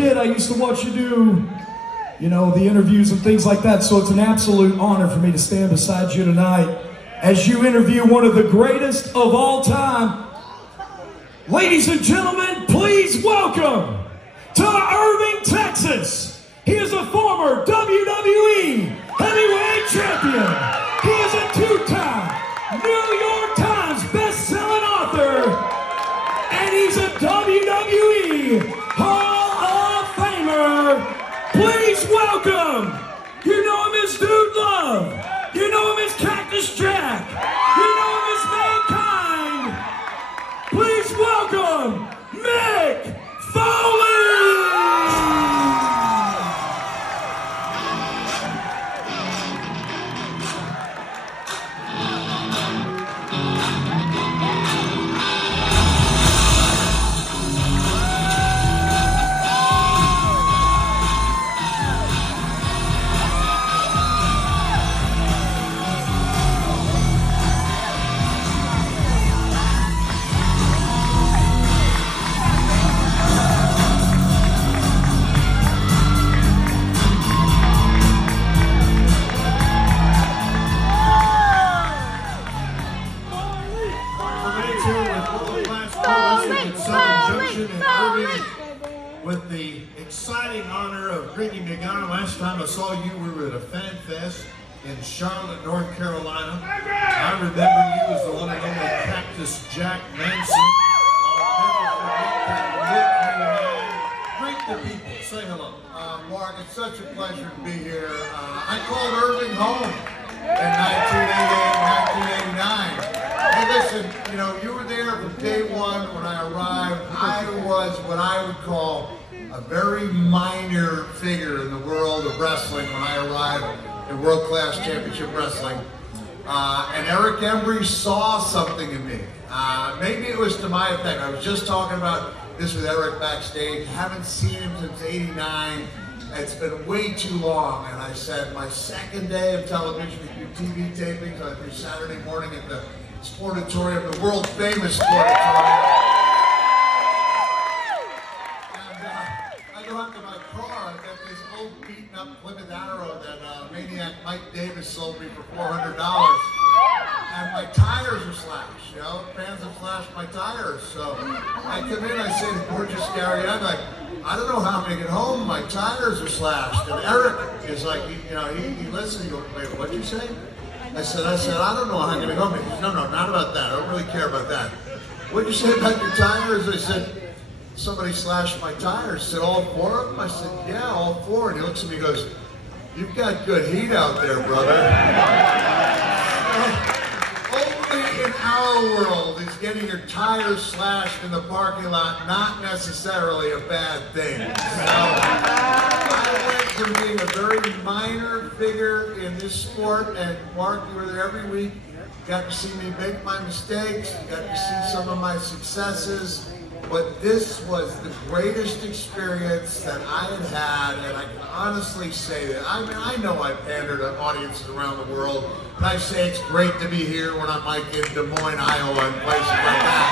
kid, I used to watch you do, you know, the interviews and things like that, so it's an absolute honor for me to stand beside you tonight as you interview one of the greatest of all time. Ladies and gentlemen, please welcome to Irving, Texas. He is a former WWE heavyweight champion. He is a two-time New York Times best-selling author, and he's a WWE Hall of Famer. Please welcome, you know him as Dude Love, you know him as Cactus Jack, you know him as Mankind. Please welcome, Mick Foley! With the exciting honor of bringing you down. Last time I saw you, we were at a fan fest in Charlotte, North Carolina. I remember you as the one and only Cactus Jack Manson. I'll never forget that look you had. Greet the people. Say hello. Mark, it's such a pleasure to be here. I called Irving home in 1988, 1989. Hey, listen, you know, you were there from day one when I arrived. I was what I would call a very minor figure in the world of wrestling when I arrived in World Class Championship Wrestling. And Erich Embry saw something in me. Maybe it was to my effect. I was just talking about this with Erich backstage. Haven't seen him since '89. It's been way too long. And I said, my second day of television, we do TV tapings. I do Saturday morning at the Sportatorium, the world famous Sportatorium. And I go up to my car, I've got this old beaten up Plymouth Arrow that maniac Mike Davis sold me for $400. And my tires are slashed, you know, fans have slashed my tires. So I come in, I say to gorgeous Gary, I'm like, I don't know how I'm gonna get home, my tires are slashed. And Erich is like, he listens, he goes, wait, what'd you say? I said, I don't know how I'm gonna go home. He goes, no, not about that, I don't really care about that. What'd you say about your tires? I said, somebody slashed my tires. He said, all four of them? I said, yeah, all four. And he looks at me and goes, you've got good heat out there, brother. Only in our world is getting your tires slashed in the parking lot not necessarily a bad thing. So, I went from being a very minor figure in this sport, and Mark, you were there every week. You got to see me make my mistakes, you got to see some of my successes. But this was the greatest experience that I had, and I can honestly say that. I mean, I know I pander to audiences around the world, and I say it's great to be here when I'm like in Des Moines, Iowa, and places like that.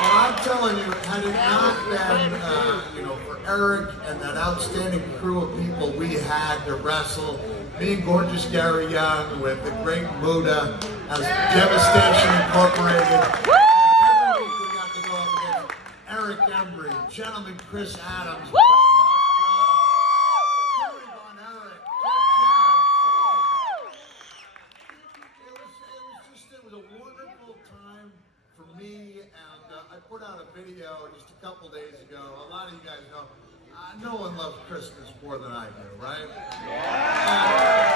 But I'm telling you, had it not been, for Erich and that outstanding crew of people we had to wrestle, me and gorgeous Gary Young with the great Muda, as Devastation Incorporated. Erich Embry, gentleman Chris Adams, it was a wonderful time for me, and I put out a video just a couple days ago. A lot of you guys know, no one loves Christmas more than I do, right?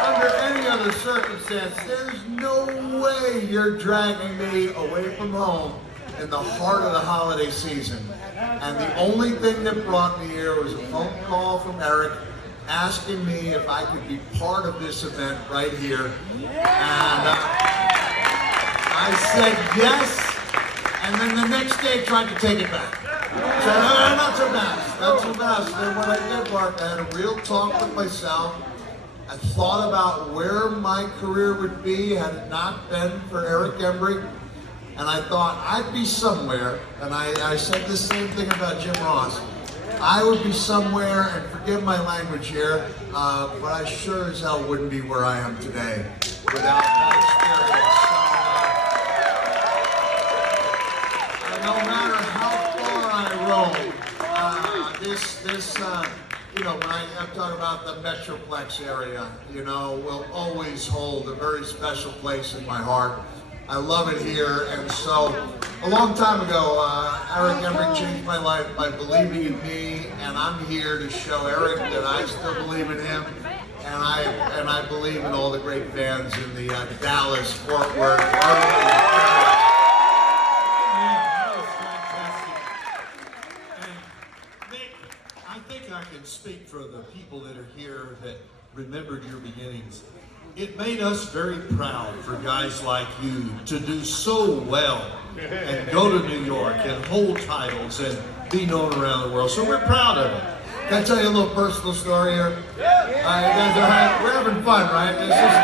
Under any other circumstance, there's no way you're dragging me away from home in the heart of the holiday season. And the only thing that brought me here was a phone call from Erich asking me if I could be part of this event right here. And I said yes, and then the next day tried to take it back. So, not so fast, not so fast. Then when I did, Mark, I had a real talk with myself. I thought about where my career would be had it not been for Erich Embry. And I thought I'd be somewhere, and I said the same thing about Jim Ross. I would be somewhere, and forgive my language here, but I sure as hell wouldn't be where I am today without that experience. So, no matter how far I roam, you know, when I'm talking about the metroplex area, you know, will always hold a very special place in my heart. I love it here, and so a long time ago, Erich Embry changed my life by believing in me, and I'm here to show Erich that I still believe in him, and I believe in all the great fans in the Dallas, Fort Worth, I think I can speak for the people that are here that remembered your beginnings. It made us very proud for guys like you to do so well and go to New York and hold titles and be known around the world. So we're proud of it. Can I tell you a little personal story here? You guys are we're having fun, right? This is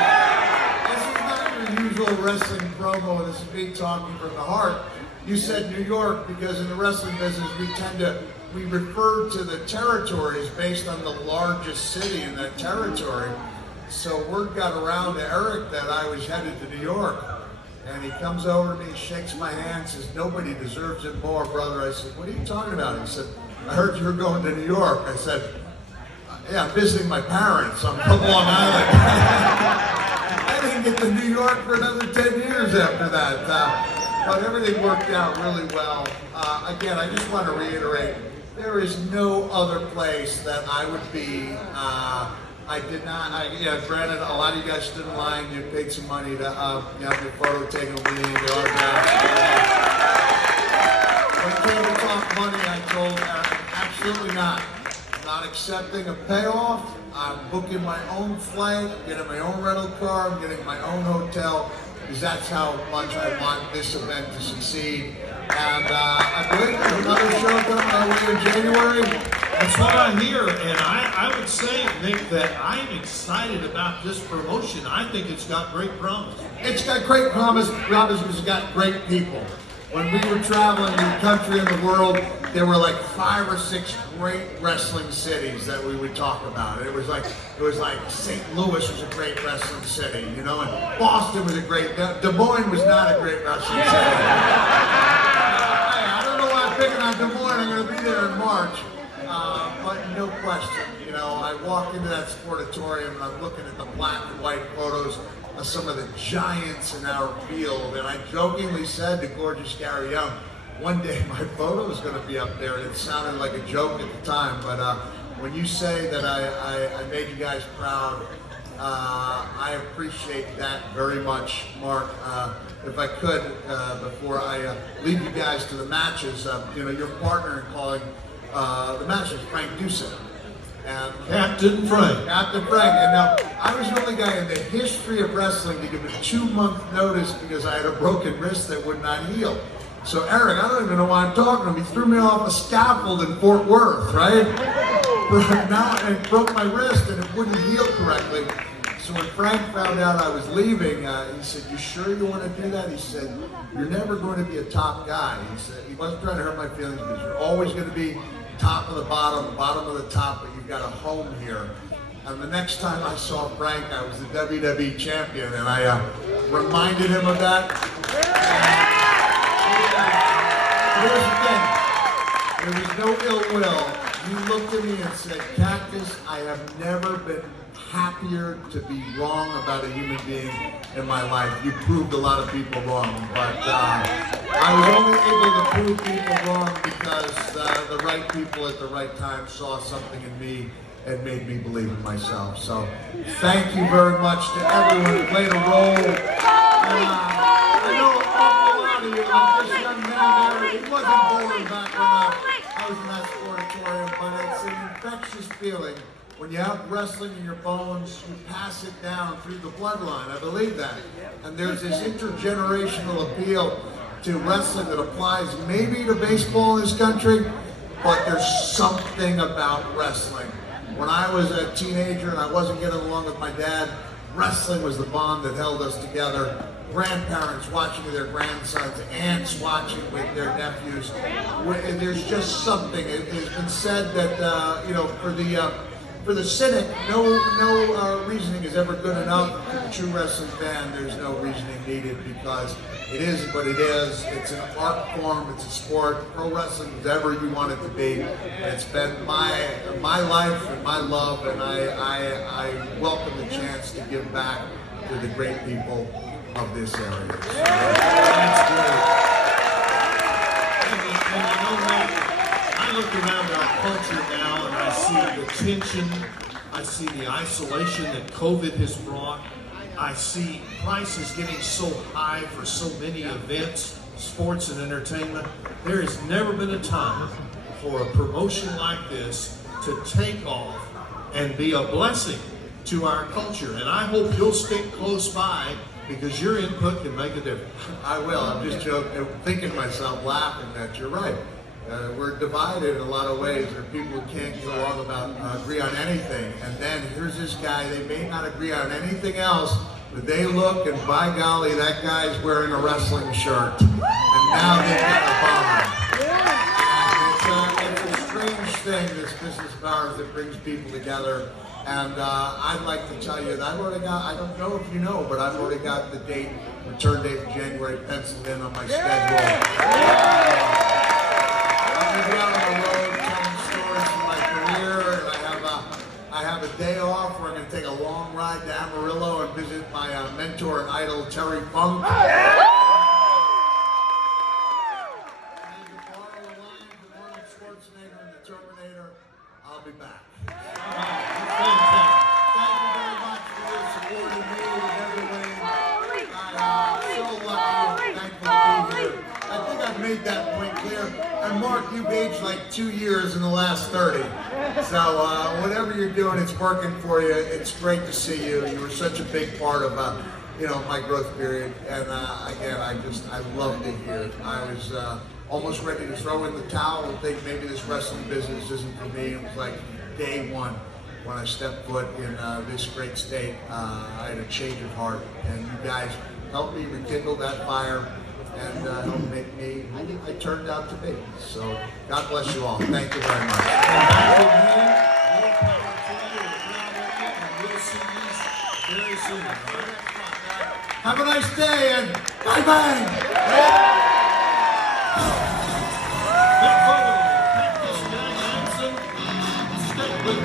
not your usual wrestling promo. This is me talking from the heart. You said New York because in the wrestling business we refer to the territories based on the largest city in that territory. So word got around to Erich that I was headed to New York. And he comes over to me, shakes my hand, says, "Nobody deserves it more, brother." I said, "What are you talking about?" He said, "I heard you were going to New York." I said, "Yeah, I'm visiting my parents. I'm from Long Island." I didn't get to New York for another 10 years after that. But everything worked out really well. Again, I just want to reiterate, there is no other place that I would be. Granted, a lot of you guys stood in line, you paid some money to have your photo taken with me, the autograph. When it came to talk money, I told Erich, absolutely not. I'm not accepting a payoff. I'm booking my own flight, I'm getting my own rental car, I'm getting my own hotel, because that's how much I want this event to succeed. And I believe there's another show coming our way in January. That's what I hear, and I would say, Mick, that I'm excited about this promotion. I think it's got great promise. It's got great promise. It's got great people. When we were traveling the country and the world, there were like 5 or 6 great wrestling cities that we would talk about. It was like St. Louis was a great wrestling city, you know, and Boston was a great. Des Moines was not a great wrestling city. I don't know why I'm picking on Des Moines. I'm going to be there in March. But no question, you know, I walk into that sportatorium and I'm looking at the black and white photos of some of the giants in our field, and I jokingly said to gorgeous Gary Young, one day my photo is going to be up there, and it sounded like a joke at the time, but when you say that I made you guys proud, I appreciate that very much, Mark. If I could, before I leave you guys to the matches, you know, your partner in calling the match is Frank Doucette. And Captain Frank. Captain Frank. And now, I was the only guy in the history of wrestling to give a 2-month notice because I had a broken wrist that would not heal. So Erich, I don't even know why I'm talking to him. He threw me off a scaffold in Fort Worth, right? Now, and broke my wrist and it wouldn't heal correctly. So when Frank found out I was leaving, he said, "You sure you want to do that?" He said, "You're never going to be a top guy." He said, he wasn't trying to hurt my feelings, because you're always going to be top of the bottom of the top, but you've got a home here. And the next time I saw Frank, I was the WWE champion, and I reminded him of that. Here's the thing, there was no ill will. You looked at me and said, "Cactus, I have never been happier to be wrong about a human being in my life. You proved a lot of people wrong, but I was only able to prove people wrong because the right people at the right time saw something in me and made me believe in myself." So thank you very much to everyone who played a role. I know an awful lot of you, like this young man there, he wasn't born back when I was in that sportatorium, but it's an infectious feeling. When you have wrestling in your bones, you pass it down through the bloodline. I believe that. And there's this intergenerational appeal to wrestling that applies maybe to baseball in this country, but there's something about wrestling. When I was a teenager and I wasn't getting along with my dad, wrestling was the bond that held us together. grandparents watching with their grandsons, aunts watching with their nephews. There's just something. It has been said that for the cynic, no reasoning is ever good enough. For the true wrestling fan, there's no reasoning needed because it is what it is. It's an art form. It's a sport. Pro wrestling is whatever you want it to be. It's been my life and my love, and I welcome the chance to give back to the great people of this area. That's great. And you know what? I look around our culture now and I see the tension, I see the isolation that COVID has brought, I see prices getting so high for so many events, sports and entertainment. There has never been a time for a promotion like this to take off and be a blessing to our culture. And I hope you'll stick close by because your input can make a difference. I will. I'm just joking, thinking to myself, laughing that you're right. We're divided in a lot of ways. There are people who can't get along agree on anything. And then here's this guy, they may not agree on anything else, but they look and by golly, that guy's wearing a wrestling shirt. And now they've got a bond. It's a strange thing, this business of ours that brings people together. And I'd like to tell you that I've already got, I don't know if you know, but I've already got the date, return date in January penciled in on my schedule. I'm going to be out on the road telling stories from my career, and I have a day off where I'm going to take a long ride to Amarillo and visit my mentor and idol, Terry Funk. And to borrow a line from Arnold Schwarzenegger and the Terminator, I'll be back. Thank you very much for your support of me and everything. I'm so lucky and thankful to be here. I think I've made that point clear. And Mark, you've aged like 2 years in the last 30. So whatever you're doing, it's working for you. It's great to see you. You were such a big part of my growth period. And again, I loved it here. I was almost ready to throw in the towel and think maybe this wrestling business isn't for me. It was like day one when I stepped foot in this great state. I had a change of heart, and you guys helped me rekindle that fire and helped make me who I turned out to be. So God bless you all. Thank you very much. Very soon. Have a nice day and bye-bye. Mick Foley, Cactus Jack Manson, stick with